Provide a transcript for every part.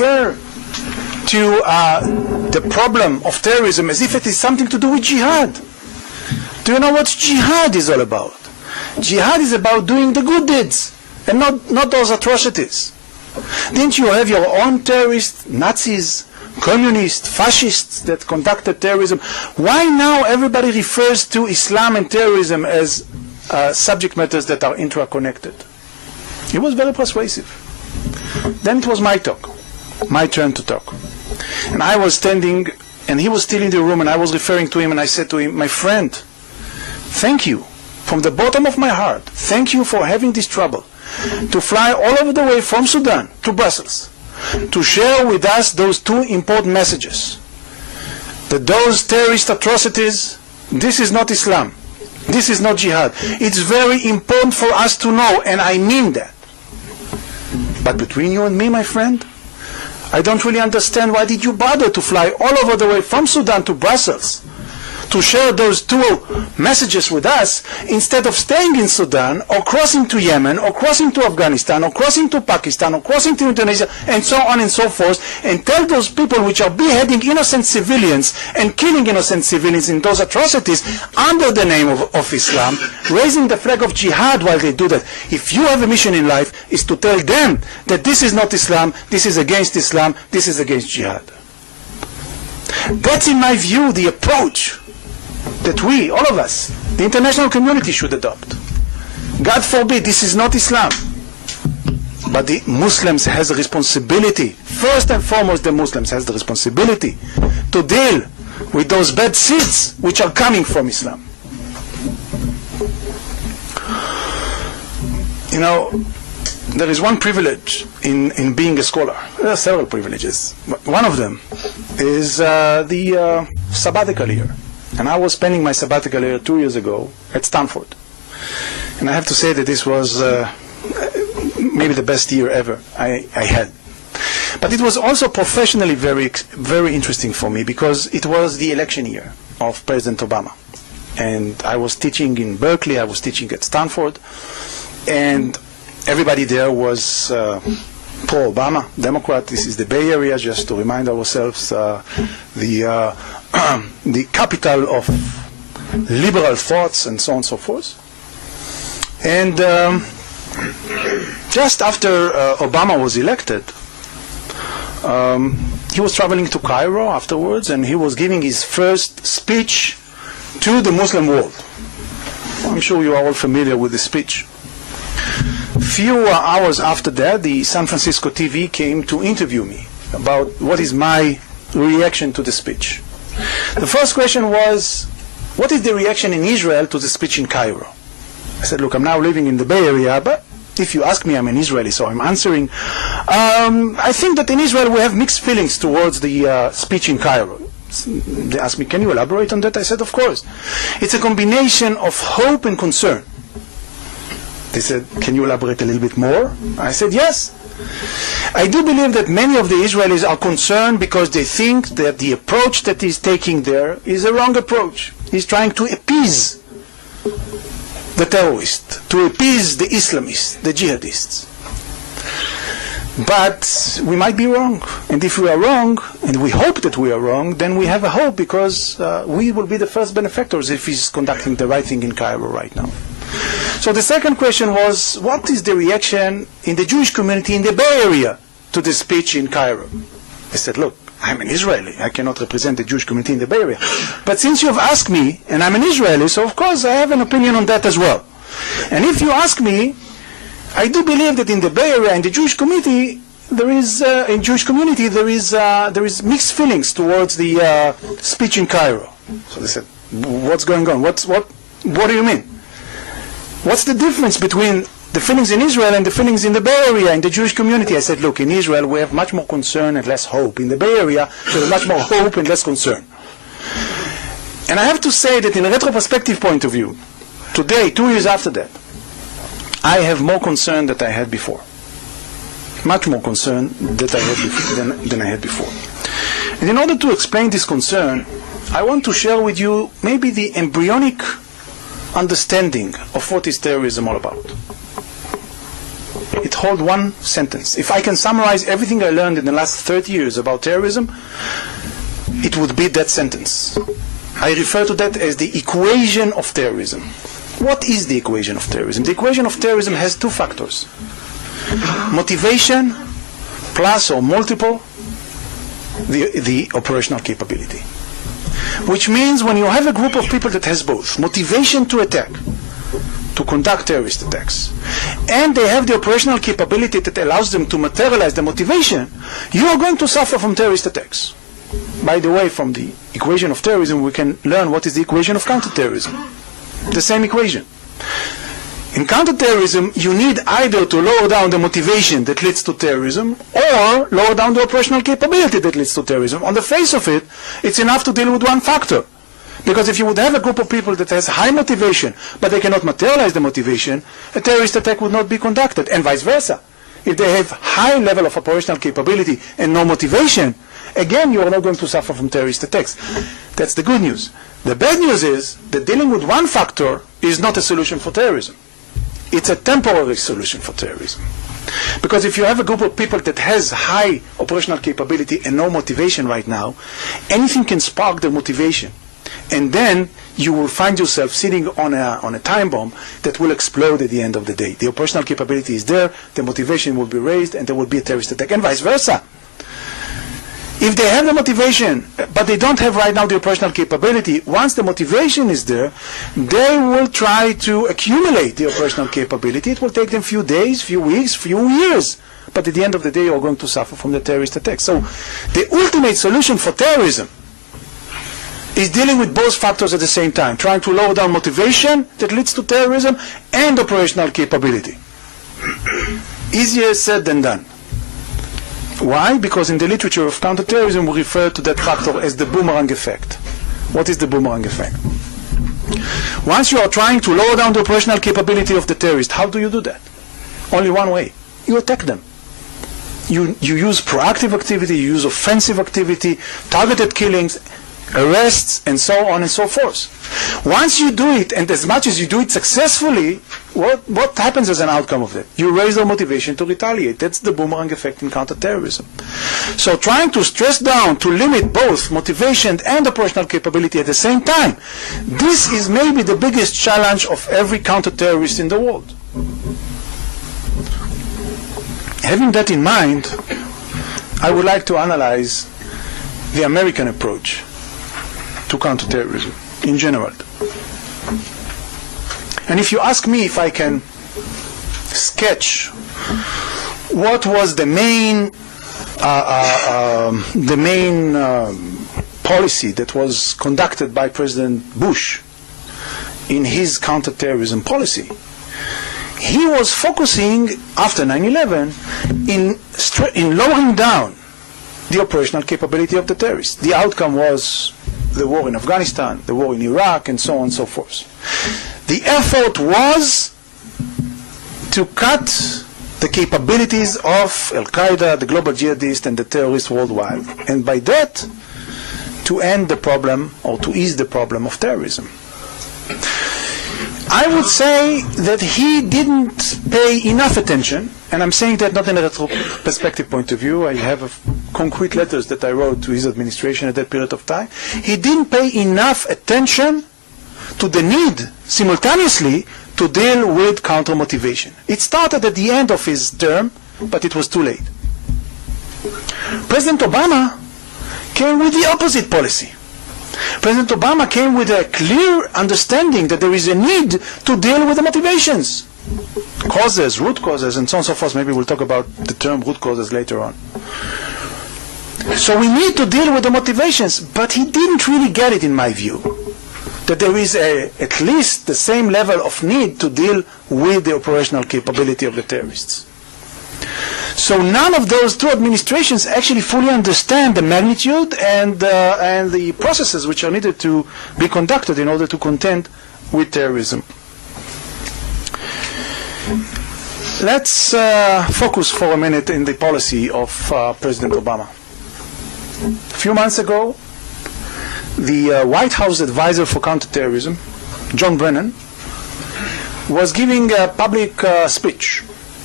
refer to the problem of terrorism as if it is something to do with jihad. Do you know what jihad is all about? Jihad is about doing the good deeds and not those atrocities. Didn't you have your own terrorists, Nazis, communists, fascists that conducted terrorism? Why now everybody refers to Islam and terrorism as subject matters that are interconnected? It was very persuasive. Then it was my turn to talk. And I was standing, and he was still in the room, and I was referring to him, and I said to him, my friend, thank you, from the bottom of my heart, thank you for having this trouble to fly all over the way from Sudan to Brussels to share with us those two important messages. That those terrorist atrocities, this is not Islam. This is not jihad. It's very important for us to know, and I mean that. But between you and me, my friend, I don't really understand why did you bother to fly all over the way from Sudan to Brussels to share those two messages with us instead of staying in Sudan or crossing to Yemen or crossing to Afghanistan or crossing to Pakistan or crossing to Indonesia and so on and so forth, and tell those people which are beheading innocent civilians and killing innocent civilians in those atrocities under the name of Islam, raising the flag of jihad while they do that. If you have a mission in life, is to tell them that this is not Islam, this is against Islam, this is against jihad. That's, in my view, the approach that we, all of us, the international community should adopt. God forbid, this is not Islam. But the Muslims has a responsibility, first and foremost the Muslims has the responsibility to deal with those bad seeds which are coming from Islam. You know, there is one privilege in being a scholar. There are several privileges. One of them is the sabbatical year. And I was spending my sabbatical year 2 years ago at Stanford. And I have to say that this was maybe the best year ever I had. But it was also professionally very interesting for me because it was the election year of President Obama. And I was teaching in Berkeley, I was teaching at Stanford, and everybody there was pro-Obama, Democrat. This is the Bay Area, just to remind ourselves, the capital of liberal thoughts and so on and so forth. And just after Obama was elected, he was traveling to Cairo afterwards, and he was giving his first speech to the Muslim world. I'm sure you are all familiar with the speech. Few hours after that, the San Francisco TV came to interview me about what is my reaction to the speech. The first question was, what is the reaction in Israel to the speech in Cairo? I said, look, I'm now living in the Bay Area, but if you ask me, I'm an Israeli, so I'm answering. I think that in Israel we have mixed feelings towards the speech in Cairo. They asked me, can you elaborate on that? I said, of course. It's a combination of hope and concern. They said, can you elaborate a little bit more? I said, yes. I do believe that many of the Israelis are concerned because they think that the approach that he's taking there is a wrong approach. He's trying to appease the terrorists, to appease the Islamists, the jihadists. But we might be wrong. And if we are wrong, and we hope that we are wrong, then we have a hope because we will be the first benefactors if he's conducting the right thing in Cairo right now. So the second question was, what is the reaction in the Jewish community in the Bay Area to the speech in Cairo? I said, look, I'm an Israeli. I cannot represent the Jewish community in the Bay Area. But since you've asked me, and I'm an Israeli, so of course I have an opinion on that as well. And if you ask me, I do believe that in the Bay Area, in the Jewish community, there is mixed feelings towards the speech in Cairo. So they said, what's going on? What do you mean? What's the difference between the feelings in Israel and the feelings in the Bay Area, in the Jewish community? I said, look, in Israel we have much more concern and less hope. In the Bay Area, there is much more hope and less concern. And I have to say that in a retrospective point of view, today, 2 years after that, I have more concern than I had before. Much more concern than I had before. And in order to explain this concern, I want to share with you maybe the embryonic understanding of what is terrorism all about. It holds one sentence. If I can summarize everything I learned in the last 30 years about terrorism, it would be that sentence. I refer to that as the equation of terrorism. What is the equation of terrorism? The equation of terrorism has two factors. Motivation plus or multiple the operational capability. Which means when you have a group of people that has both motivation to attack, to conduct terrorist attacks, and they have the operational capability that allows them to materialize the motivation, you are going to suffer from terrorist attacks. By the way, from the equation of terrorism, we can learn what is the equation of counterterrorism. The same equation. In counterterrorism, you need either to lower down the motivation that leads to terrorism or lower down the operational capability that leads to terrorism. On the face of it, it's enough to deal with one factor. Because if you would have a group of people that has high motivation, but they cannot materialize the motivation, a terrorist attack would not be conducted, and vice versa. If they have high level of operational capability and no motivation, again, you are not going to suffer from terrorist attacks. That's the good news. The bad news is that dealing with one factor is not a solution for terrorism. It's a temporary solution for terrorism. Because if you have a group of people that has high operational capability and no motivation right now, anything can spark their motivation. And then you will find yourself sitting on a time bomb that will explode at the end of the day. The operational capability is there, the motivation will be raised, and there will be a terrorist attack, and vice versa. If they have the motivation, but they don't have right now the operational capability, once the motivation is there, they will try to accumulate the operational capability. It will take them few days, few weeks, few years. But at the end of the day, you are going to suffer from the terrorist attack. So the ultimate solution for terrorism is dealing with both factors at the same time, trying to lower down motivation that leads to terrorism and operational capability. Easier said than done. Why? Because in the literature of counterterrorism, we refer to that factor as the boomerang effect. What is the boomerang effect? Once you are trying to lower down the operational capability of the terrorist, how do you do that? Only one way. You attack them. You use proactive activity, you use offensive activity, targeted killings, arrests, and so on and so forth. Once you do it, and as much as you do it successfully, what happens as an outcome of that? You raise their motivation to retaliate. That's the boomerang effect in counterterrorism. So trying to stress down, to limit both motivation and operational capability at the same time, this is maybe the biggest challenge of every counterterrorist in the world. Having that in mind, I would like to analyze the American approach to counterterrorism in general. And if you ask me if I can sketch what was the main policy that was conducted by President Bush in his counterterrorism policy, he was focusing after 9/11 in lowering down the operational capability of the terrorists. The outcome was the war in Afghanistan, the war in Iraq, and so on and so forth. The effort was to cut the capabilities of Al-Qaeda, the global jihadists, and the terrorists worldwide. And by that, to end the problem, or to ease the problem of terrorism. I would say that he didn't pay enough attention, and I'm saying that not in a retrospective point of view. I have concrete letters that I wrote to his administration at that period of time. He didn't pay enough attention to the need, simultaneously, to deal with counter-motivation. It started at the end of his term, but it was too late. President Obama came with the opposite policy. President Obama came with a clear understanding that there is a need to deal with the motivations. Causes, root causes, and so on and so forth. Maybe we'll talk about the term root causes later on. So we need to deal with the motivations, but he didn't really get it, in my view, that there is at least the same level of need to deal with the operational capability of the terrorists. So none of those two administrations actually fully understand the magnitude and the processes which are needed to be conducted in order to contend with terrorism. Let's focus for a minute in the policy of President Obama. A few months ago, the White House advisor for counterterrorism, John Brennan, was giving a public speech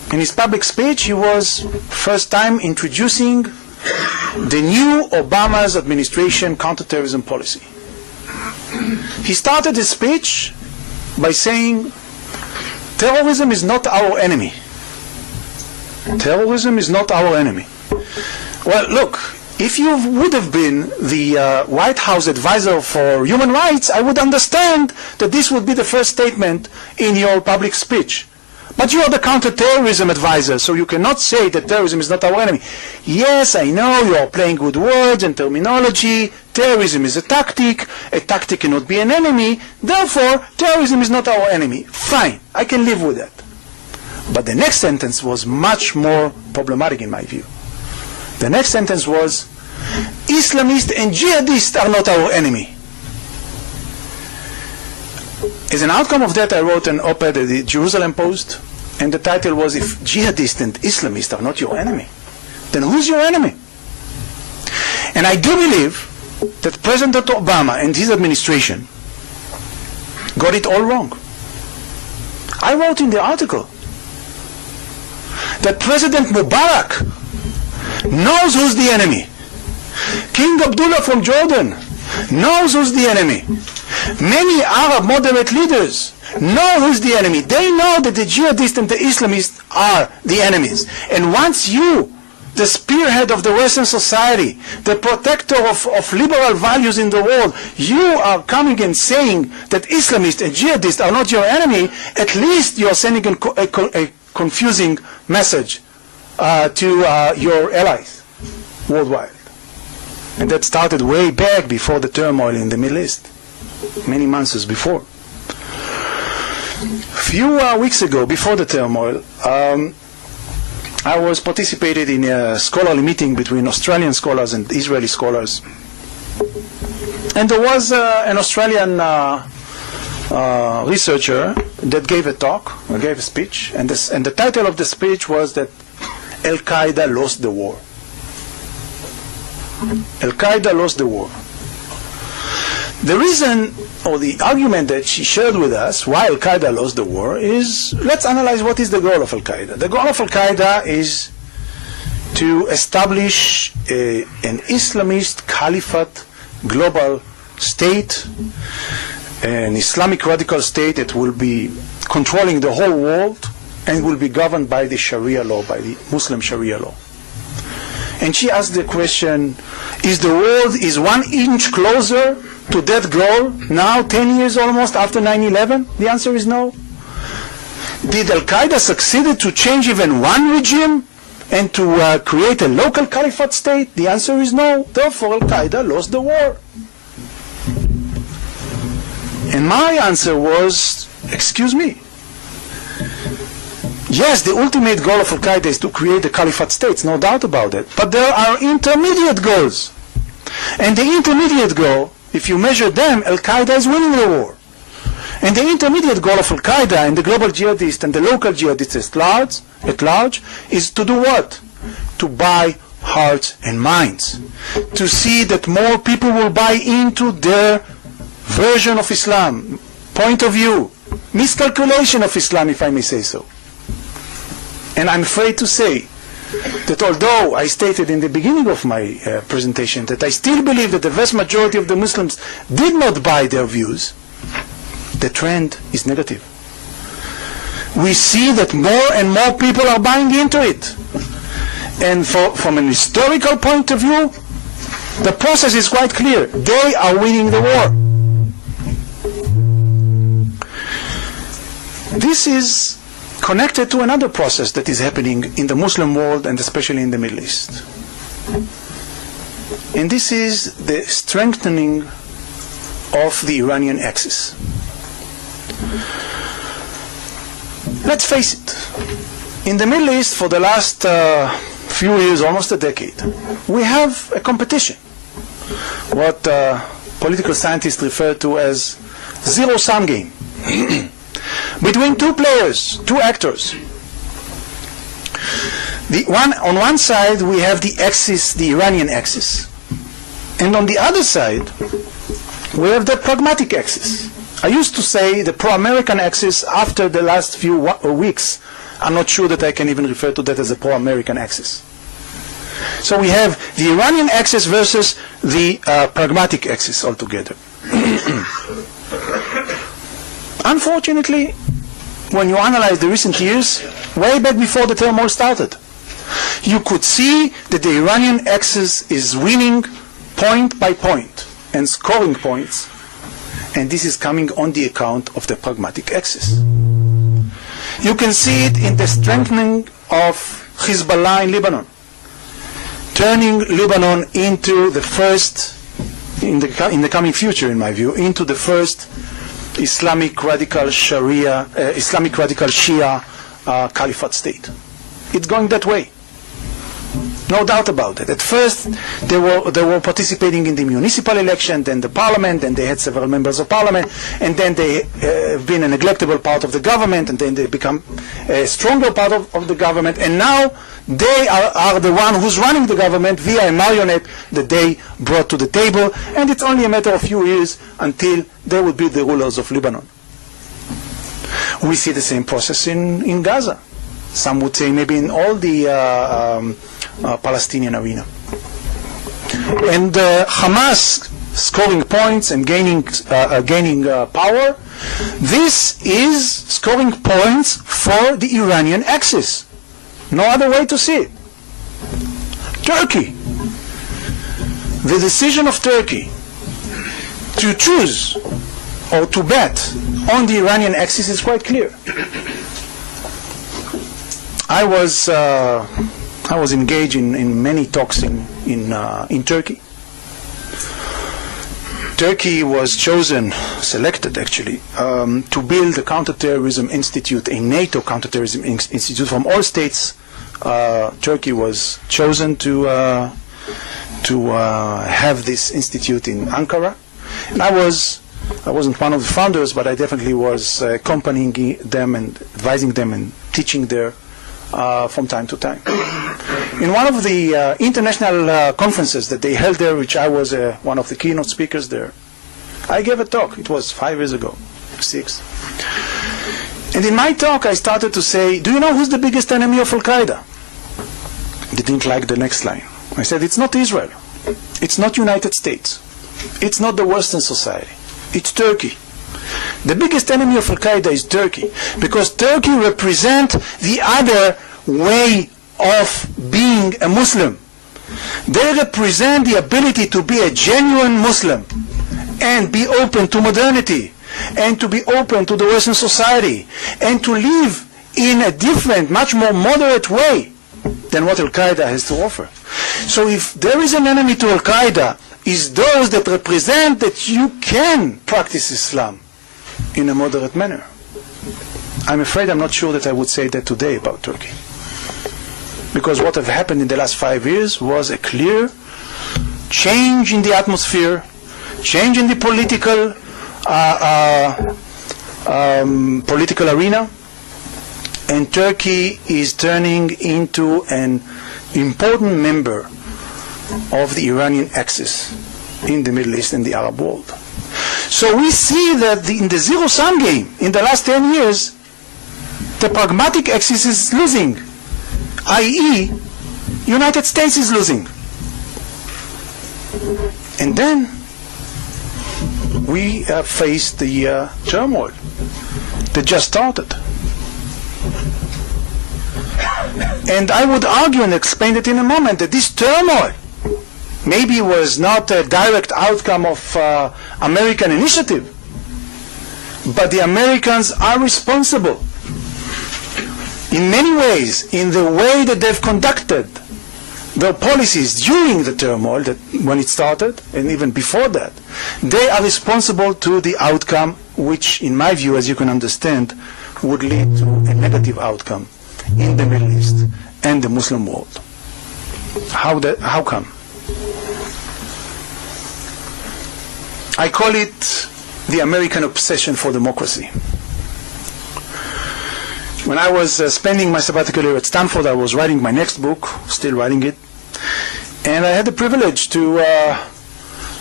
in his public speech, he was first time introducing the new Obama's administration counterterrorism policy. He started his speech by saying, terrorism is not our enemy. Terrorism is not our enemy. Well, look, if you would have been the White House advisor for human rights, I would understand that this would be the first statement in your public speech. But you are the counter-terrorism advisor, so you cannot say that terrorism is not our enemy. Yes, I know you are playing with words and terminology. Terrorism is a tactic cannot be an enemy, therefore terrorism is not our enemy. Fine, I can live with that. But the next sentence was much more problematic in my view. The next sentence was, Islamists and jihadists are not our enemy. As an outcome of that, I wrote an op-ed at the Jerusalem Post, and the title was, if jihadists and Islamists are not your enemy, then who's your enemy? And I do believe that President Obama and his administration got it all wrong. I wrote in the article that President Mubarak knows who's the enemy. King Abdullah from Jordan knows who's the enemy. Many Arab moderate leaders know who's the enemy. They know that the jihadists and the Islamists are the enemies. And once you, the spearhead of the Western society, the protector of liberal values in the world, you are coming and saying that Islamists and jihadists are not your enemy, at least you are sending a confusing message to your allies worldwide. And that started way back before the turmoil in the Middle East, many months before. A few weeks ago, before the turmoil, I was participated in a scholarly meeting between Australian scholars and Israeli scholars. And there was an Australian researcher that gave a talk, gave a speech, and the title of the speech was that Al-Qaeda lost the war. Al-Qaeda lost the war. The reason, or the argument that she shared with us why Al-Qaeda lost the war is, let's analyze what is the goal of Al-Qaeda. The goal of Al-Qaeda is to establish an Islamist caliphate global state, an Islamic radical state that will be controlling the whole world and will be governed by the Sharia law, by the Muslim Sharia law. And she asked the question, is the world 1 inch closer to that goal now, 10 years almost after 9/11? The answer is no. Did Al-Qaeda succeed to change even one regime and to create a local caliphate state? The answer is no. Therefore, Al-Qaeda lost the war. And my answer was, excuse me. Yes, the ultimate goal of Al-Qaeda is to create a caliphate state, no doubt about it. But there are intermediate goals. And the intermediate goal, if you measure them, Al-Qaeda is winning the war. And the intermediate goal of Al-Qaeda and the global jihadists and the local jihadists at large is to do what? To buy hearts and minds. To see that more people will buy into their version of Islam, point of view, miscalculation of Islam, if I may say so. And I'm afraid to say that although I stated in the beginning of my presentation that I still believe that the vast majority of the Muslims did not buy their views, the trend is negative. We see that more and more people are buying into it. And from an historical point of view, the process is quite clear. They are winning the war. This is connected to another process that is happening in the Muslim world and especially in the Middle East. And this is the strengthening of the Iranian axis. Let's face it, in the Middle East for the last few years, almost a decade, we have a competition, what political scientists refer to as zero-sum game. Between two players, two actors. On one side we have the axis, the Iranian axis, and on the other side we have the pragmatic axis. I used to say the pro-American axis after the last few weeks I'm not sure that I can even refer to that as a pro-American axis. So we have the Iranian axis versus the pragmatic axis altogether. Unfortunately, when you analyze the recent years, way back before the turmoil started, you could see that the Iranian axis is winning point by point and scoring points, and this is coming on the account of the pragmatic axis. You can see it in the strengthening of Hezbollah in Lebanon, turning Lebanon into the first, in the coming future, in my view, into the first Islamic radical Sharia, Islamic radical Shia caliphate state. It's going that way. No doubt about it. At first, they were participating in the municipal election, then the parliament, and they had several members of parliament, and then they have been a neglectable part of the government, and then they become a stronger part of the government, and now they are the one who's running the government via a marionette that they brought to the table, and it's only a matter of few years until they will be the rulers of Lebanon. We see the same process in Gaza. Some would say maybe in all the Palestinian arena. And Hamas scoring points and gaining power, this is scoring points for the Iranian axis. No other way to see it. Turkey. The decision of Turkey to choose or to bet on the Iranian axis is quite clear. I was engaged in many talks in Turkey. Turkey was selected actually, to build a Counter-Terrorism Institute, a NATO Counter-Terrorism Institute from all states. Turkey was chosen to have this institute in Ankara. And I wasn't one of the founders, but I definitely was accompanying them and advising them and teaching there from time to time. In one of the international conferences that they held there, which I was one of the keynote speakers there, I gave a talk. It was 5 years ago, 6. And in my talk, I started to say, do you know who's the biggest enemy of Al-Qaeda? They didn't like the next line. I said, it's not Israel. It's not United States. It's not the Western society. It's Turkey. The biggest enemy of Al-Qaeda is Turkey, because Turkey represents the other way of being a Muslim. They represent the ability to be a genuine Muslim and be open to modernity and to be open to the Western society and to live in a different, much more moderate way than what Al-Qaeda has to offer. So if there is an enemy to Al-Qaeda, is those that represent that you can practice Islam in a moderate manner. I'm afraid I'm not sure that I would say that today about Turkey. Because what have happened in the last 5 years was a clear change in the atmosphere, change in the political arena, and Turkey is turning into an important member of the Iranian axis in the Middle East and the Arab world. So we see that in the zero-sum game, in the last 10 years, the pragmatic axis is losing, i.e., United States is losing. And then we faced the turmoil that just started. And I would argue and explain it in a moment that this turmoil maybe was not a direct outcome of American initiative, but the Americans are responsible in many ways in the way that they've conducted their policies during the turmoil, that when it started and even before that. They are responsible to the outcome which, in my view, as you can understand, would lead to a negative outcome in the Middle East and the Muslim world. How come? I call it the American obsession for democracy. When I was spending my sabbatical year at Stanford, I was writing my next book, still writing it, and I had the privilege to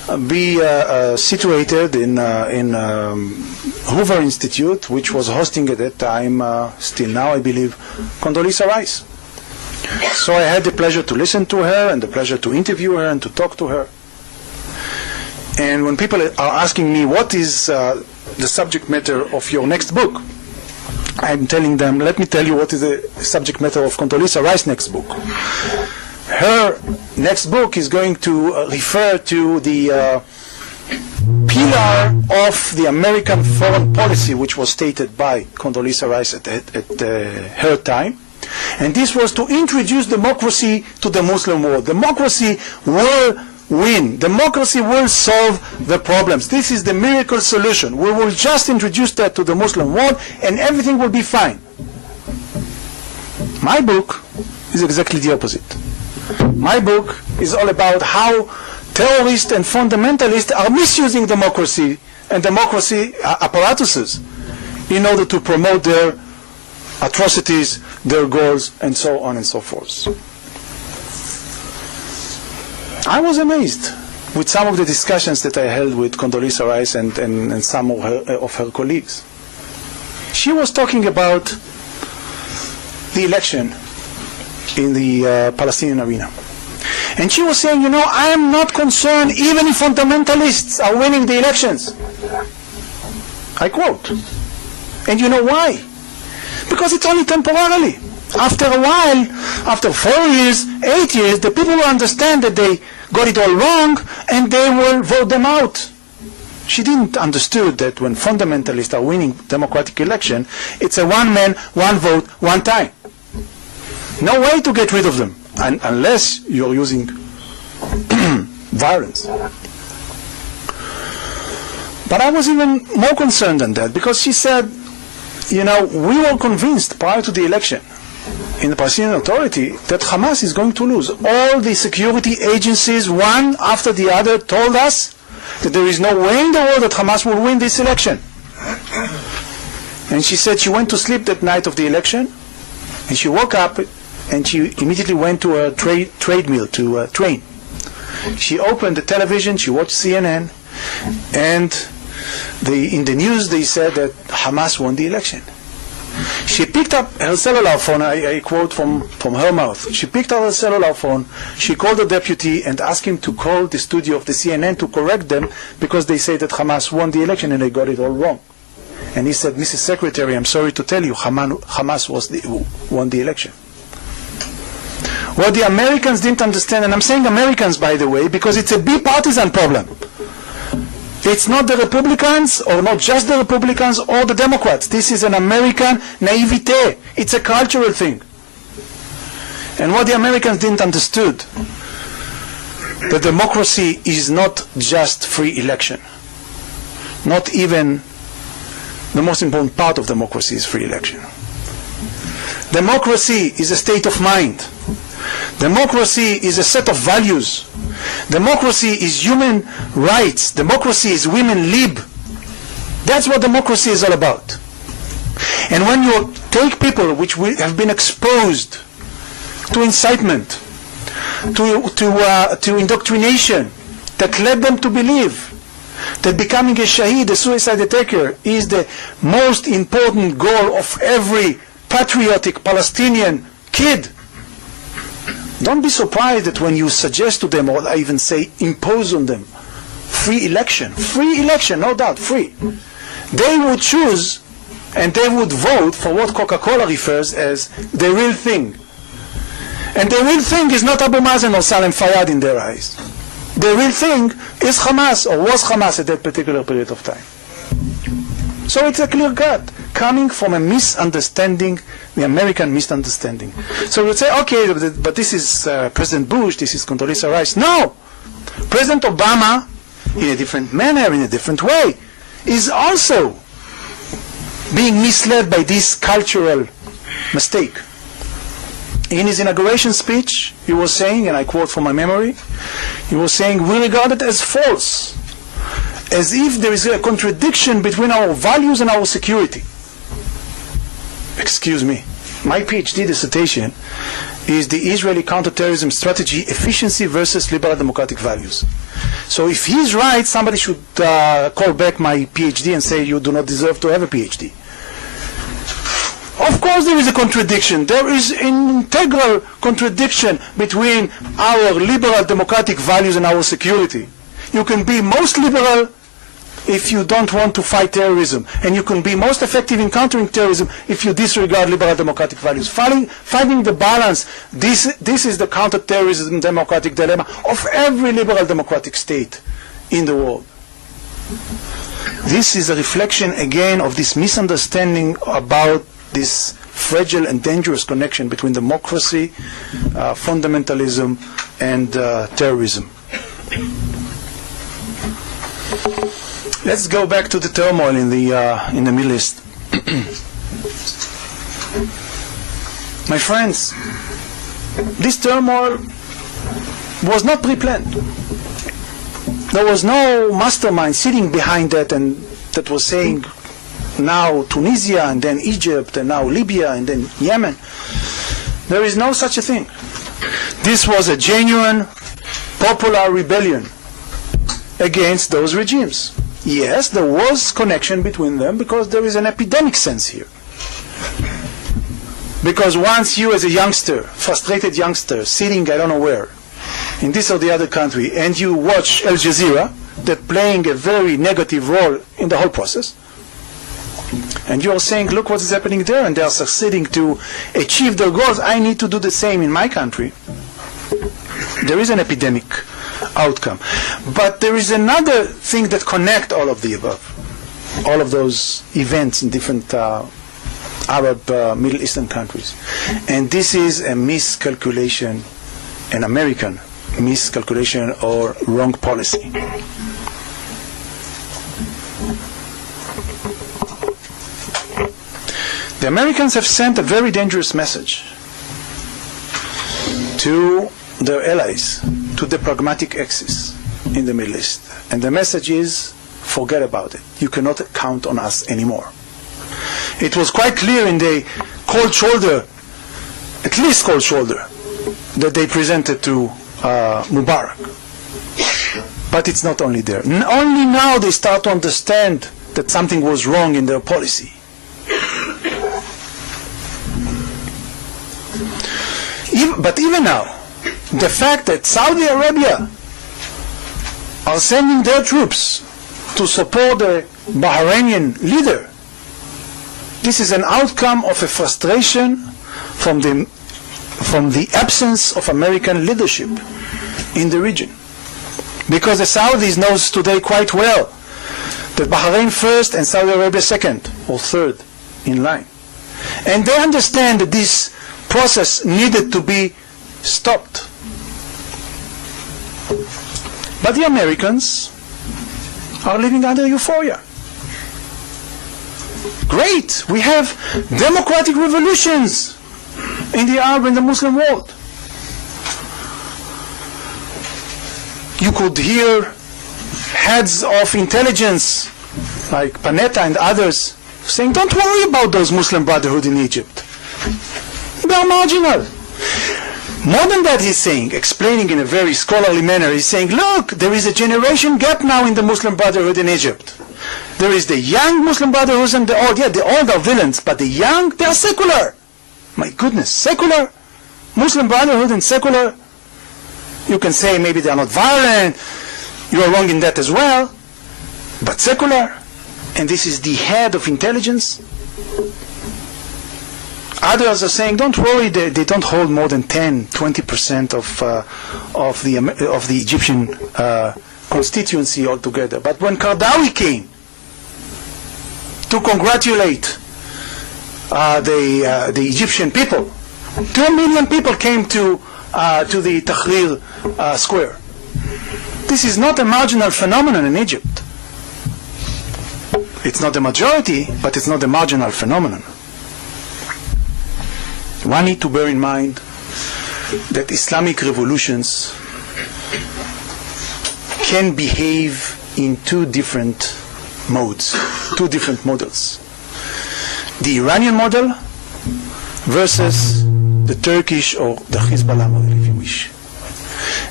be situated in Hoover Institute, which was hosting at that time, still now I believe, Condoleezza Rice. So I had the pleasure to listen to her and the pleasure to interview her and to talk to her. And when people are asking me, what is the subject matter of your next book? I'm telling them, let me tell you what is the subject matter of Condoleezza Rice's next book. Her next book is going to refer to the pillar of the American foreign policy, which was stated by Condoleezza Rice at her time. And this was to introduce democracy to the Muslim world. Democracy will win. Democracy will solve the problems. This is the miracle solution. We will just introduce that to the Muslim world and everything will be fine. My book is exactly the opposite. My book is all about how terrorists and fundamentalists are misusing democracy and democracy apparatuses in order to promote their atrocities, their goals, and so on and so forth. I was amazed with some of the discussions that I held with Condoleezza Rice and some of her colleagues. She was talking about the election in the Palestinian arena. And she was saying, I am not concerned even if fundamentalists are winning the elections. I quote. And you know why? Because it's only temporarily. After a while, after 4 years, 8 years, the people will understand that they got it all wrong and they will vote them out. She didn't understand that when fundamentalists are winning democratic election, it's a one man, one vote, one time. No way to get rid of them, unless you're using violence. But I was even more concerned than that, because she said, we were convinced prior to the election in the Palestinian Authority that Hamas is going to lose. All the security agencies, one after the other, told us that there is no way in the world that Hamas will win this election. And she said she went to sleep that night of the election, and she woke up and she immediately went to a trade mill to train. She opened the television, she watched CNN, and in the news they said that Hamas won the election. She picked up her cellular phone, I quote from her mouth. She picked up her cellular phone, she called the deputy and asked him to call the studio of the CNN to correct them because they say that Hamas won the election and they got it all wrong. And he said, Mrs. Secretary, I'm sorry to tell you, Hamas won the election. What the Americans didn't understand, and I'm saying Americans, by the way, because it's a bipartisan problem. It's not the Republicans, or not just the Republicans, or the Democrats. This is an American naivete. It's a cultural thing. And what the Americans didn't understood, that democracy is not just free election. Not even the most important part of democracy is free election. Democracy is a state of mind. Democracy is a set of values. Democracy is human rights. Democracy is women lib. That's what democracy is all about. And when you take people which have been exposed to incitement, to indoctrination, that led them to believe that becoming a shaheed, a suicide attacker, is the most important goal of every patriotic Palestinian kid, don't be surprised that when you suggest to them, or I even say impose on them, free election, no doubt, free, they would choose and they would vote for what Coca-Cola refers as the real thing. And the real thing is not Abu Mazen or Salem Fayyad in their eyes. The real thing is Hamas, or was Hamas at that particular period of time. So it's a clear cut, coming from a misunderstanding, the American misunderstanding. So you would say, okay, but this is President Bush, this is Condoleezza Rice. No! President Obama, in a different manner, in a different way, is also being misled by this cultural mistake. In his inauguration speech, he was saying, and I quote from my memory, he was saying, we regard it as false, as if there is a contradiction between our values and our security. Excuse me. My PhD dissertation is the Israeli counter-terrorism strategy, efficiency versus liberal democratic values. So if he's right, somebody should call back my PhD and say you do not deserve to have a PhD. Of course there is a contradiction. There is an integral contradiction between our liberal democratic values and our security. You can be most liberal if you don't want to fight terrorism, and you can be most effective in countering terrorism if you disregard liberal democratic values. Finding the balance, this is the counter-terrorism democratic dilemma of every liberal democratic state in the world. This is a reflection again of this misunderstanding about this fragile and dangerous connection between democracy, fundamentalism, and terrorism. Let's go back to the turmoil in the Middle East. My friends, this turmoil was not pre-planned. There was no mastermind sitting behind that and that was saying now Tunisia and then Egypt and now Libya and then Yemen. There is no such a thing. This was a genuine popular rebellion against those regimes. Yes, there was connection between them because there is an epidemic sense here. Because once you as a youngster, frustrated youngster, sitting I don't know where, in this or the other country, and you watch Al Jazeera, they're playing a very negative role in the whole process, and you are saying, look what is happening there, and they are succeeding to achieve their goals, I need to do the same in my country. There is an epidemic outcome. But there is another thing that connects all of the above, all of those events in different Arab Middle Eastern countries. And this is a miscalculation, an American miscalculation or wrong policy. The Americans have sent a very dangerous message to their allies, to the pragmatic axis in the Middle East. And the message is, forget about it. You cannot count on us anymore. It was quite clear in the cold shoulder, at least cold shoulder, that they presented to Mubarak. But it's not only there. Only now they start to understand that something was wrong in their policy. But even now, the fact that Saudi Arabia are sending their troops to support the Bahrainian leader, this is an outcome of a frustration from the absence of American leadership in the region. Because the Saudis knows today quite well that Bahrain first and Saudi Arabia second or third in line. And they understand that this process needed to be stopped. But the Americans are living under euphoria. Great, we have democratic revolutions in the Arab and the Muslim world. You could hear heads of intelligence like Panetta and others saying, don't worry about those Muslim Brotherhood in Egypt. They are marginal. More than that, he's saying, explaining in a very scholarly manner, he's saying, look, there is a generation gap now in the Muslim Brotherhood in Egypt. There is the young Muslim Brotherhood and the old. Yeah, the old are villains, but the young, they are secular. My goodness, secular? Muslim Brotherhood and secular? You can say maybe they are not violent. You are wrong in that as well. But secular? And this is the head of intelligence? Others are saying, don't worry, they don't hold more than 10-20% of the Egyptian constituency altogether. But when Qaradawi came to congratulate the Egyptian people, 2 million people came to the Tahrir square. This is not a marginal phenomenon in Egypt. It's not the majority, but it's not a marginal phenomenon. One need to bear in mind that Islamic revolutions can behave in two different modes, two different models. The Iranian model versus the Turkish or the Hezbollah model, if you wish.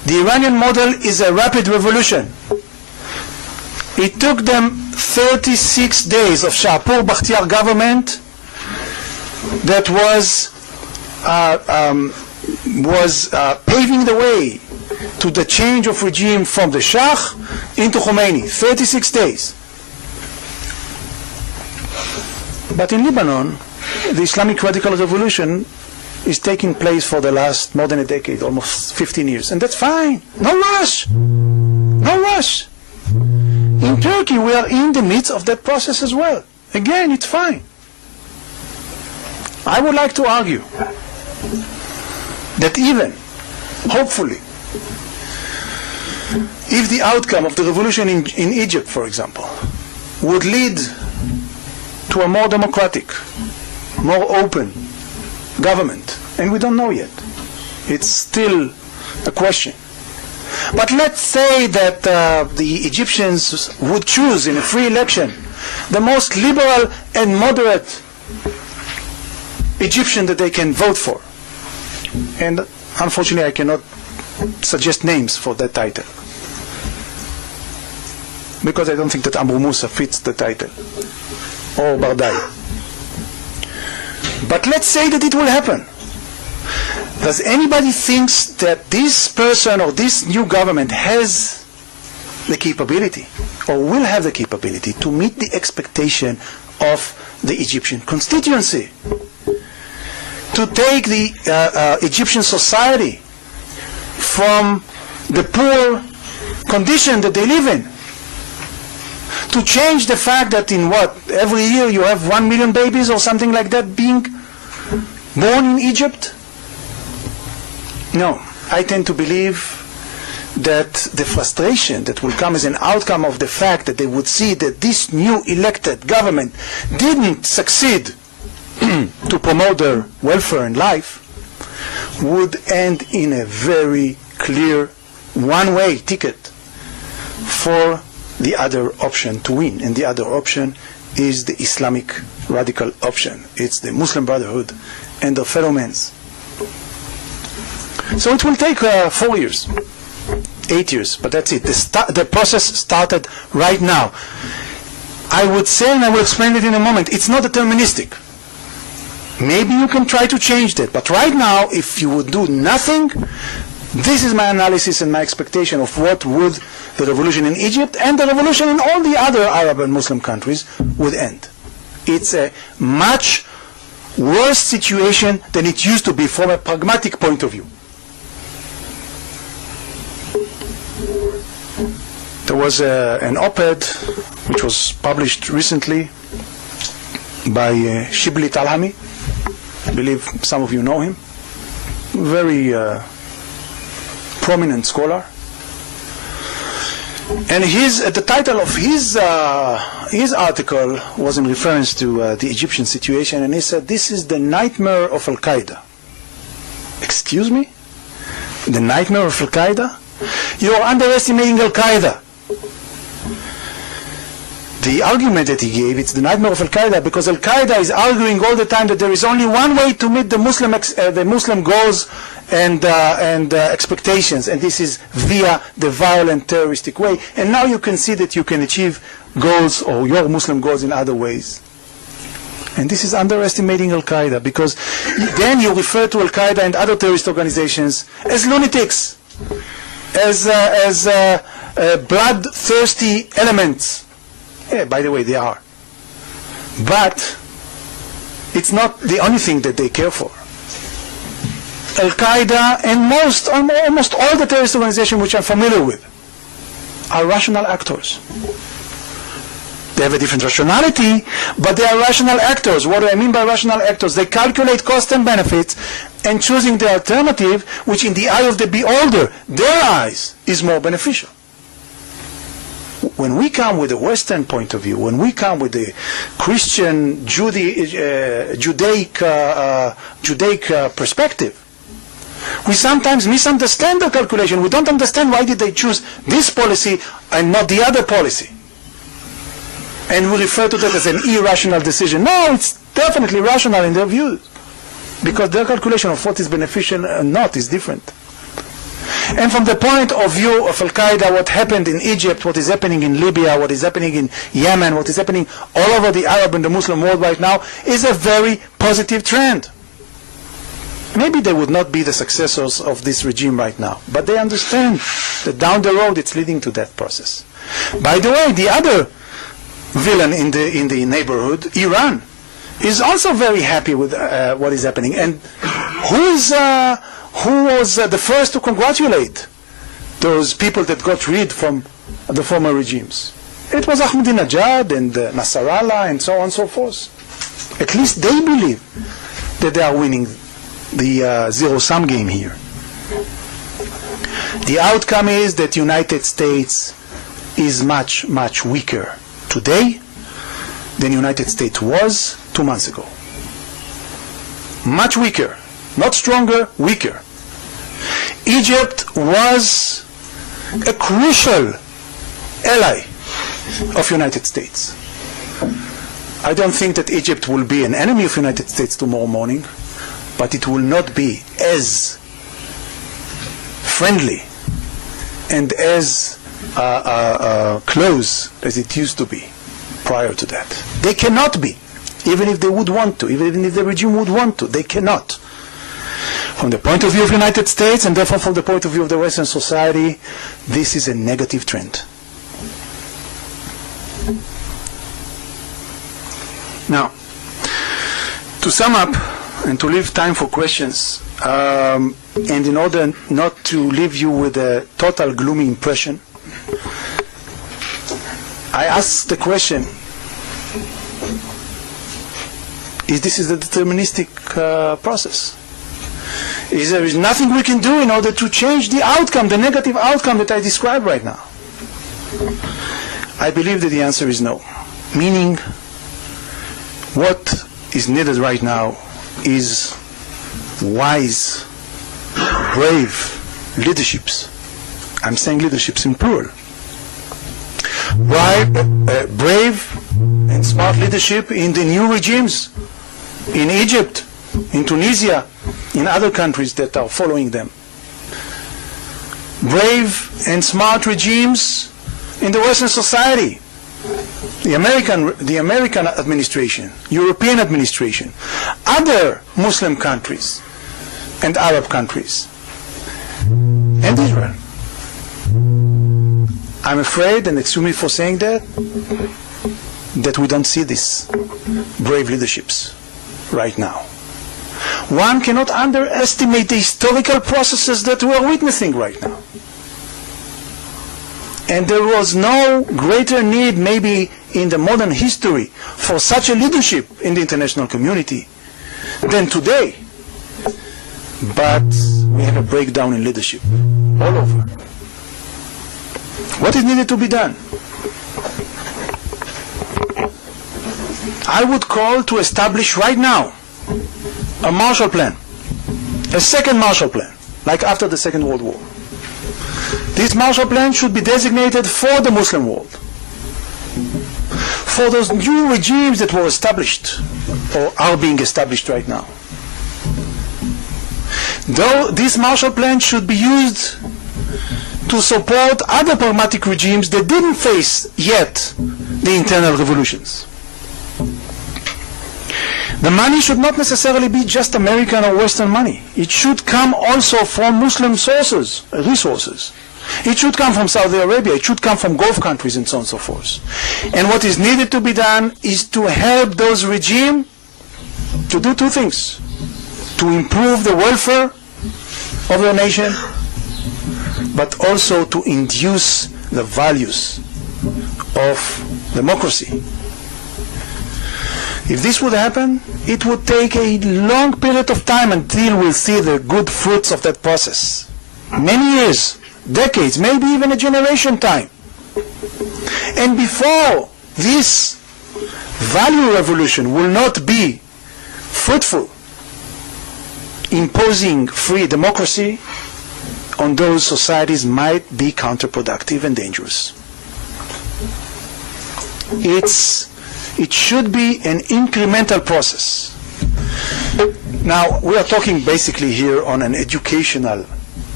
The Iranian model is a rapid revolution. It took them 36 days of Shahpur Bakhtiar government that was paving the way to the change of regime from the Shah into Khomeini. 36 days. But in Lebanon, the Islamic radical revolution is taking place for the last more than a decade, almost 15 years. And that's fine. No rush. No rush. In Turkey, we are in the midst of that process as well. Again, it's fine. I would like to argue that even, hopefully, if the outcome of the revolution in Egypt, for example, would lead to a more democratic, more open government, and we don't know yet. It's still a question. But let's say that the Egyptians would choose in a free election the most liberal and moderate Egyptian that they can vote for. And unfortunately I cannot suggest names for that title, because I don't think that Amr Moussa fits the title, or Bardai. But let's say that it will happen. Does anybody think that this person or this new government has the capability, or will have the capability, to meet the expectation of the Egyptian constituency? To take the Egyptian society from the poor condition that they live in, to change the fact that in every year you have 1 million babies or something like that being born in Egypt? No, I tend to believe that the frustration that will come as an outcome of the fact that they would see that this new elected government didn't succeed to promote their welfare and life would end in a very clear one-way ticket for the other option to win. And the other option is the Islamic radical option. It's the Muslim Brotherhood and their fellow men. So it will take 4 years, 8 years, but that's it. The process started right now. I would say, and I will explain it in a moment, it's not deterministic. Maybe you can try to change that, but right now, if you would do nothing, this is my analysis and my expectation of what would the revolution in Egypt and the revolution in all the other Arab and Muslim countries would end. It's a much worse situation than it used to be from a pragmatic point of view. There was an op-ed which was published recently by Shibli Talhami. I believe some of you know him. Very prominent scholar. And the title of his article was in reference to the Egyptian situation, and he said, "This is the nightmare of Al-Qaeda." Excuse me? The nightmare of Al-Qaeda? You are underestimating Al-Qaeda. The argument that he gave, it's the nightmare of Al-Qaeda, because Al-Qaeda is arguing all the time that there is only one way to meet the Muslim goals and expectations, and this is via the violent terroristic way. And now you can see that you can achieve goals or your Muslim goals in other ways. And this is underestimating Al-Qaeda, because then you refer to Al-Qaeda and other terrorist organizations as lunatics, as bloodthirsty elements. Yeah, by the way, they are. But it's not the only thing that they care for. Al-Qaeda and almost all the terrorist organizations which I'm familiar with are rational actors. They have a different rationality, but they are rational actors. What do I mean by rational actors? They calculate cost and benefits and choosing the alternative which in the eye of the beholder, their eyes, is more beneficial. When we come with a Western point of view, when we come with the Christian, Judaic perspective, we sometimes misunderstand the calculation. We don't understand why did they choose this policy and not the other policy. And we refer to that as an irrational decision. No, it's definitely rational in their views, because their calculation of what is beneficial and not is different. And from the point of view of Al-Qaeda, what happened in Egypt, what is happening in Libya, what is happening in Yemen, what is happening all over the Arab and the Muslim world right now is a very positive trend. Maybe they would not be the successors of this regime right now, but they understand that down the road it's leading to that process. By the way, the other villain in the neighborhood, Iran, is also very happy with what is happening. And who was the first to congratulate those people that got rid from the former regimes? It was Ahmadinejad and Nasrallah and so on and so forth. At least they believe that they are winning the zero-sum game here. The outcome is that the United States is much, much weaker today than the United States was 2 months ago. Much weaker. Not stronger, weaker. Egypt was a crucial ally of United States. I don't think that Egypt will be an enemy of United States tomorrow morning, but it will not be as friendly and as close as it used to be prior to that. They cannot be, even if they would want to, even if the regime would want to, they cannot. From the point of view of the United States, and therefore from the point of view of the Western society, this is a negative trend. Now, to sum up, and to leave time for questions, and in order not to leave you with a total gloomy impression, I ask the question, is this a deterministic process? There is nothing we can do in order to change the outcome, the negative outcome that I described right now? I believe that the answer is no. Meaning, what is needed right now is wise, brave leaderships. I'm saying leaderships in plural. Brave and smart leadership in the new regimes, in Egypt, in Tunisia, in other countries that are following them. Brave and smart regimes in the Western society, the American administration, European administration, other Muslim countries and Arab countries, and Israel. I'm afraid, and excuse me for saying that we don't see these brave leaderships right now. One cannot underestimate the historical processes that we are witnessing right now. And there was no greater need, maybe in the modern history, for such a leadership in the international community than today. But we have a breakdown in leadership all over. What is needed to be done? I would call to establish right now a Marshall Plan, a second Marshall Plan, like after the Second World War. This Marshall Plan should be designated for the Muslim world, for those new regimes that were established or are being established right now. Though this Marshall Plan should be used to support other pragmatic regimes that didn't face yet the internal revolutions. The money should not necessarily be just American or Western money. It should come also from Muslim sources, resources. It should come from Saudi Arabia. It should come from Gulf countries and so on and so forth. And what is needed to be done is to help those regimes to do two things: to improve the welfare of the nation, but also to induce the values of democracy. If this would happen, it would take a long period of time until we'll see the good fruits of that process. Many years, decades, maybe even a generation time. And before this value revolution will not be fruitful, imposing free democracy on those societies might be counterproductive and dangerous. It should be an incremental process. Now, we are talking basically here on an educational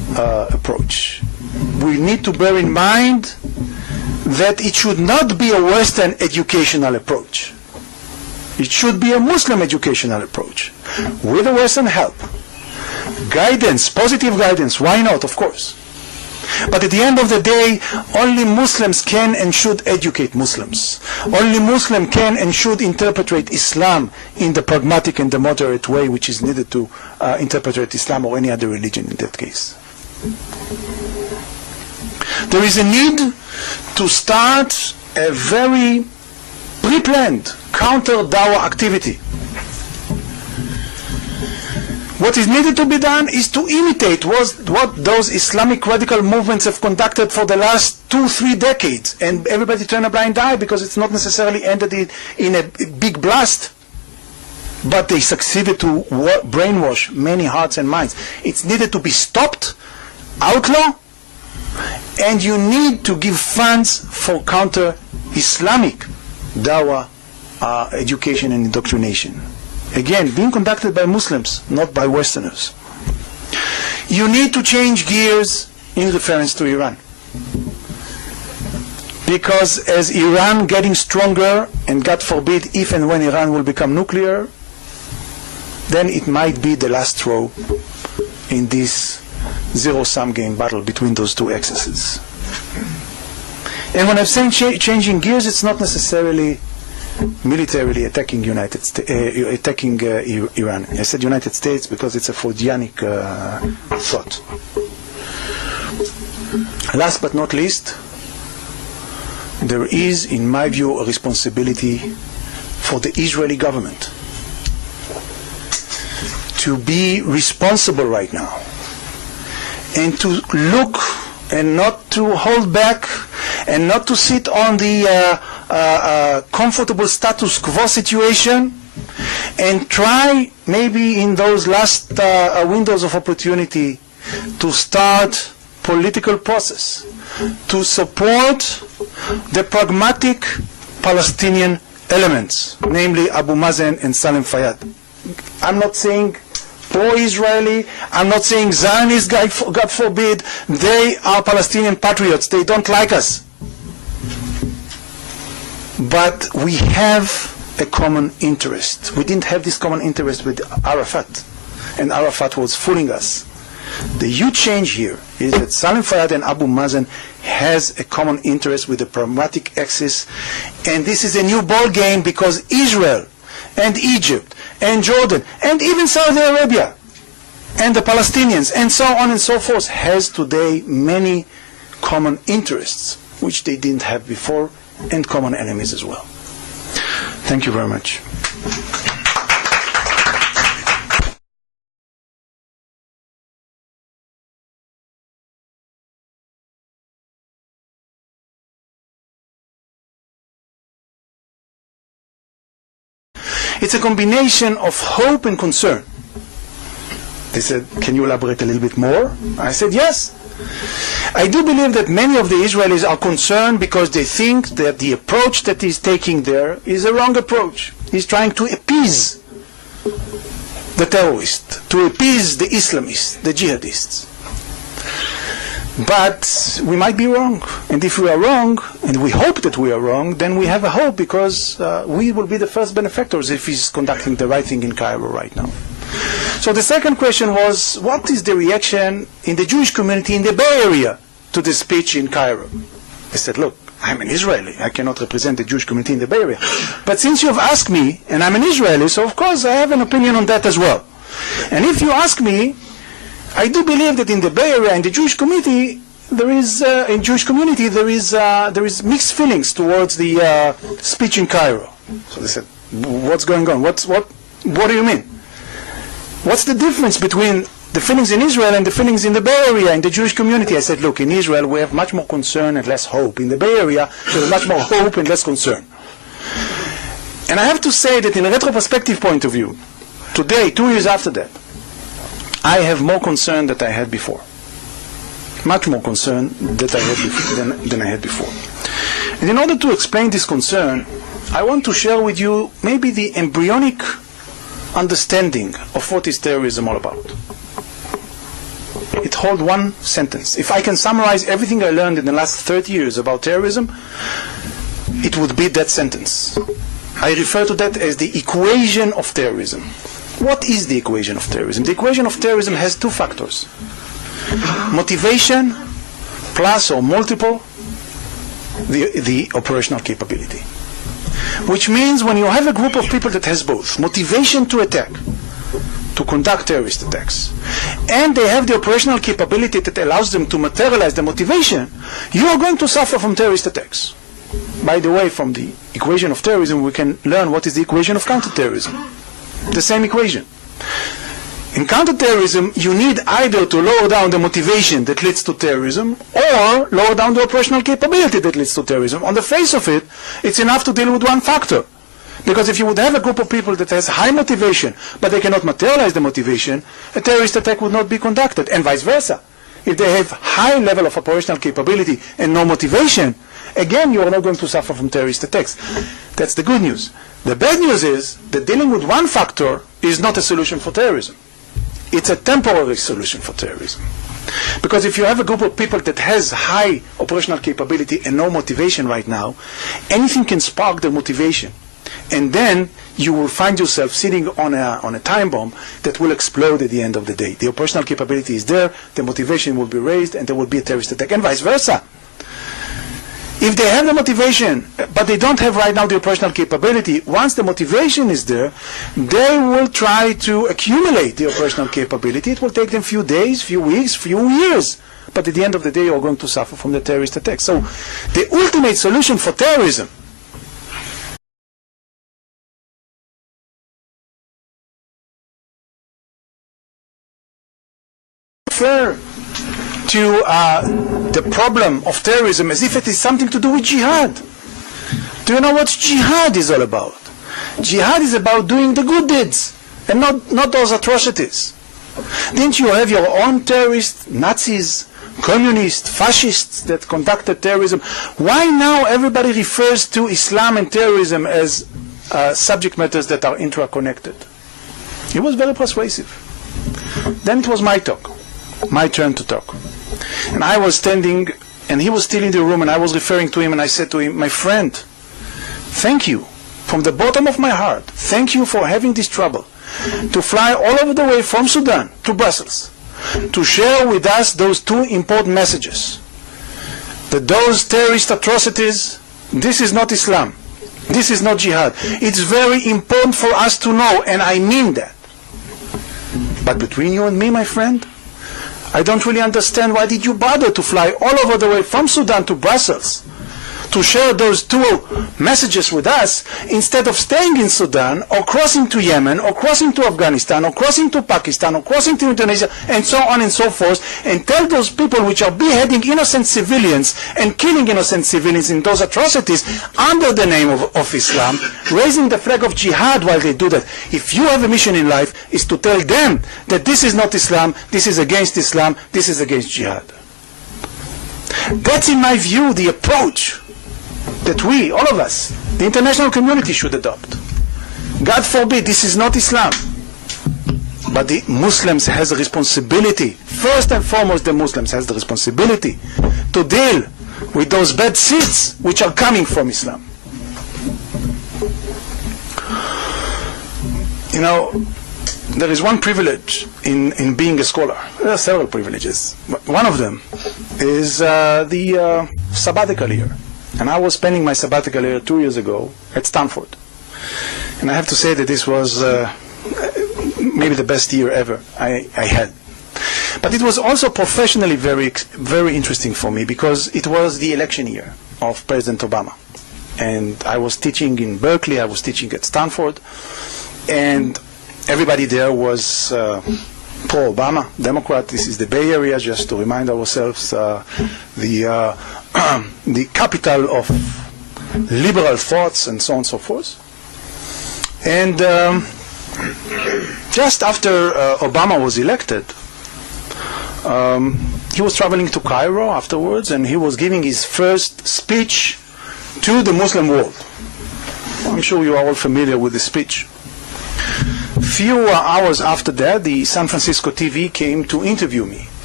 approach. We need to bear in mind that it should not be a Western educational approach. It should be a Muslim educational approach with a Western help. Guidance, positive guidance, why not, of course. But at the end of the day, only Muslims can and should educate Muslims. Only Muslims can and should interpret Islam in the pragmatic and the moderate way which is needed to interpret Islam or any other religion in that case. There is a need to start a very pre-planned counter-dawah activity. What is needed to be done is to imitate what those Islamic radical movements have conducted for the last 2-3 decades, and everybody turn a blind eye because it's not necessarily ended in a big blast, but they succeeded to brainwash many hearts and minds. It's needed to be stopped, outlaw, and you need to give funds for counter-Islamic dawah education and indoctrination. Again, being conducted by Muslims, not by Westerners. You need to change gears in reference to Iran. Because as Iran getting stronger, and God forbid if and when Iran will become nuclear, then it might be the last throw in this zero-sum game battle between those two axes. And when I'm saying changing gears, it's not necessarily militarily attacking Iran. I said United States because it's a Freudianic thought. Last but not least, there is, in my view, a responsibility for the Israeli government to be responsible right now and to look and not to hold back and not to sit on the comfortable status quo situation and try maybe in those last windows of opportunity to start political process to support the pragmatic Palestinian elements, namely Abu Mazen and Salim Fayyad. I'm not saying pro-Israeli, I'm not saying Zionist, God forbid. They are Palestinian patriots, they don't like us. But we have a common interest. We didn't have this common interest with Arafat, and Arafat was fooling us. The huge change here is that Salim Fayyad and Abu Mazen has a common interest with the pragmatic axis, and this is a new ball game because Israel and Egypt and Jordan and even Saudi Arabia and the Palestinians and so on and so forth has today many common interests which they didn't have before, and common enemies as well. Thank you very much. It's a combination of hope and concern. They said, can you elaborate a little bit more? I said, yes. I do believe that many of the Israelis are concerned because they think that the approach that he's taking there is a wrong approach. He's trying to appease the terrorists, to appease the Islamists, the jihadists. But we might be wrong. And if we are wrong, and we hope that we are wrong, then we have a hope because we will be the first benefactors if he's conducting the right thing in Cairo right now. So the second question was, what is the reaction in the Jewish community in the Bay Area to the speech in Cairo? I said, look, I'm an Israeli. I cannot represent the Jewish community in the Bay Area. But since you've asked me, and I'm an Israeli, so of course I have an opinion on that as well. And if you ask me, I do believe that in the Bay Area, in the Jewish community, there is mixed feelings towards the speech in Cairo. So they said, what's going on? What do you mean? What's the difference between the feelings in Israel and the feelings in the Bay Area, in the Jewish community? I said, look, in Israel we have much more concern and less hope. In the Bay Area, there's much more hope and less concern. And I have to say that in a retrospective point of view, today, 2 years after that, I have more concern than I had before. Much more concern than I had before. And in order to explain this concern, I want to share with you maybe the embryonic understanding of what is terrorism all about. It holds one sentence. If I can summarize everything I learned in the last 30 years about terrorism, it would be that sentence. I refer to that as the equation of terrorism. What is the equation of terrorism? The equation of terrorism has two factors. Motivation plus or multiple the operational capability. Which means when you have a group of people that has both motivation to attack, to conduct terrorist attacks, and they have the operational capability that allows them to materialize the motivation, you are going to suffer from terrorist attacks. By the way, from the equation of terrorism, we can learn what is the equation of counterterrorism. The same equation. In counterterrorism, you need either to lower down the motivation that leads to terrorism or lower down the operational capability that leads to terrorism. On the face of it, it's enough to deal with one factor. Because if you would have a group of people that has high motivation, but they cannot materialize the motivation, a terrorist attack would not be conducted, and vice versa. If they have high level of operational capability and no motivation, again, you are not going to suffer from terrorist attacks. That's the good news. The bad news is that dealing with one factor is not a solution for terrorism. It's a temporary solution for terrorism. Because if you have a group of people that has high operational capability and no motivation right now, anything can spark their motivation. And then you will find yourself sitting on a time bomb that will explode at the end of the day. The operational capability is there, the motivation will be raised, and there will be a terrorist attack, and vice versa. If they have the motivation, but they don't have right now the operational capability, once the motivation is there, they will try to accumulate the operational capability. It will take them few days, few weeks, few years. But at the end of the day, you're going to suffer from the terrorist attack. So the ultimate solution for terrorism refer to the problem of terrorism as if it is something to do with jihad. Do you know what jihad is all about? Jihad is about doing the good deeds and not those atrocities. Didn't you have your own terrorists, Nazis, communists, fascists that conducted terrorism? Why now everybody refers to Islam and terrorism as subject matters that are interconnected? It was very persuasive. Then it was my talk. My turn to talk. And I was standing, and he was still in the room, and I was referring to him, and I said to him, my friend, thank you, from the bottom of my heart, thank you for having this trouble, to fly all over the way from Sudan to Brussels, to share with us those two important messages. That those terrorist atrocities, this is not Islam, this is not jihad. It's very important for us to know, and I mean that. But between you and me, my friend, I don't really understand why did you bother to fly all over the way from Sudan to Brussels to share those two messages with us instead of staying in Sudan or crossing to Yemen or crossing to Afghanistan or crossing to Pakistan or crossing to Indonesia and so on and so forth, and tell those people which are beheading innocent civilians and killing innocent civilians in those atrocities under the name of Islam, raising the flag of jihad while they do that. If you have a mission in life, is to tell them that this is not Islam, this is against Islam, this is against jihad. That's in my view the approach that we, all of us, the international community should adopt. God forbid, this is not Islam. But the Muslims has a responsibility, first and foremost the Muslims has the responsibility to deal with those bad seeds which are coming from Islam. You know, there is one privilege in being a scholar. There are several privileges. But one of them is the sabbatical year. And I was spending my sabbatical year 2 years ago at Stanford. And I have to say that this was maybe the best year ever I had. But it was also professionally very, very interesting for me because it was the election year of President Obama. And I was teaching in Berkeley, I was teaching at Stanford, and everybody there was pro-Obama, Democrat. This is the Bay Area, just to remind ourselves, the capital of liberal thoughts and so on and so forth. And just after Obama was elected, he was traveling to Cairo afterwards, and he was giving his first speech to the Muslim world. I'm sure you are all familiar with the speech. Few hours after that, the San Francisco TV came to interview me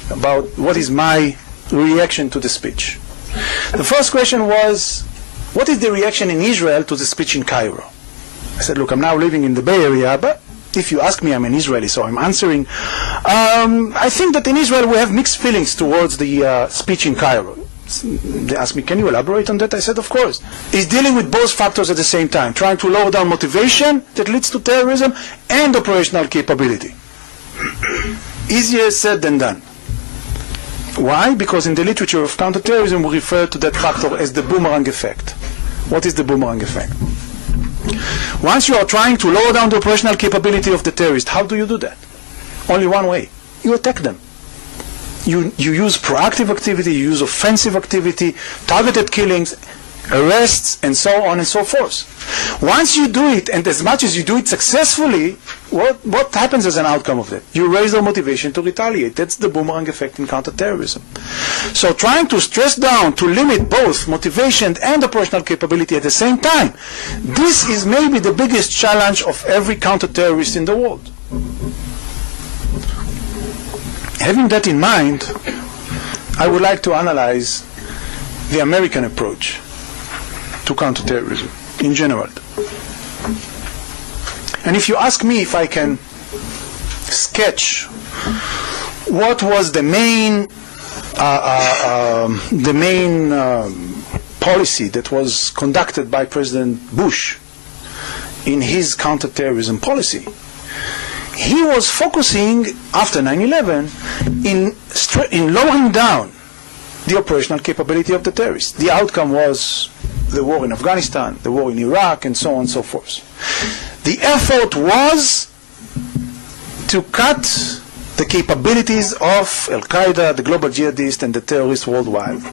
about what is my reaction to the speech. The first question was, what is the reaction in Israel to the speech in Cairo? I said, look, I'm now living in the Bay Area, but if you ask me, I'm an Israeli, so I'm answering. I think that in Israel we have mixed feelings towards the speech in Cairo. They asked me, can you elaborate on that? I said, of course. It's dealing with both factors at the same time, trying to lower down motivation that leads to terrorism and operational capability. Easier said than done. Why? Because in the literature of counterterrorism we refer to that factor as the boomerang effect. What is the boomerang effect? Once you are trying to lower down the operational capability of the terrorist, how do you do that? Only one way. You attack them. You use proactive activity, you use offensive activity, targeted killings, arrests, and so on and so forth. Once you do it, and as much as you do it successfully, what happens as an outcome of that? You raise their motivation to retaliate. That's the boomerang effect in counterterrorism. So trying to stress down, to limit both motivation and operational capability at the same time, this is maybe the biggest challenge of every counterterrorist in the world. Having that in mind, I would like to analyze the American approach to counterterrorism in general. And if you ask me if I can sketch what was the main policy that was conducted by President Bush in his counterterrorism policy, he was focusing after 9/11 in lowering down the operational capability of the terrorists. The outcome was the war in Afghanistan, the war in Iraq, and so on and so forth. The effort was to cut the capabilities of Al-Qaeda, the global jihadists, and the terrorists worldwide.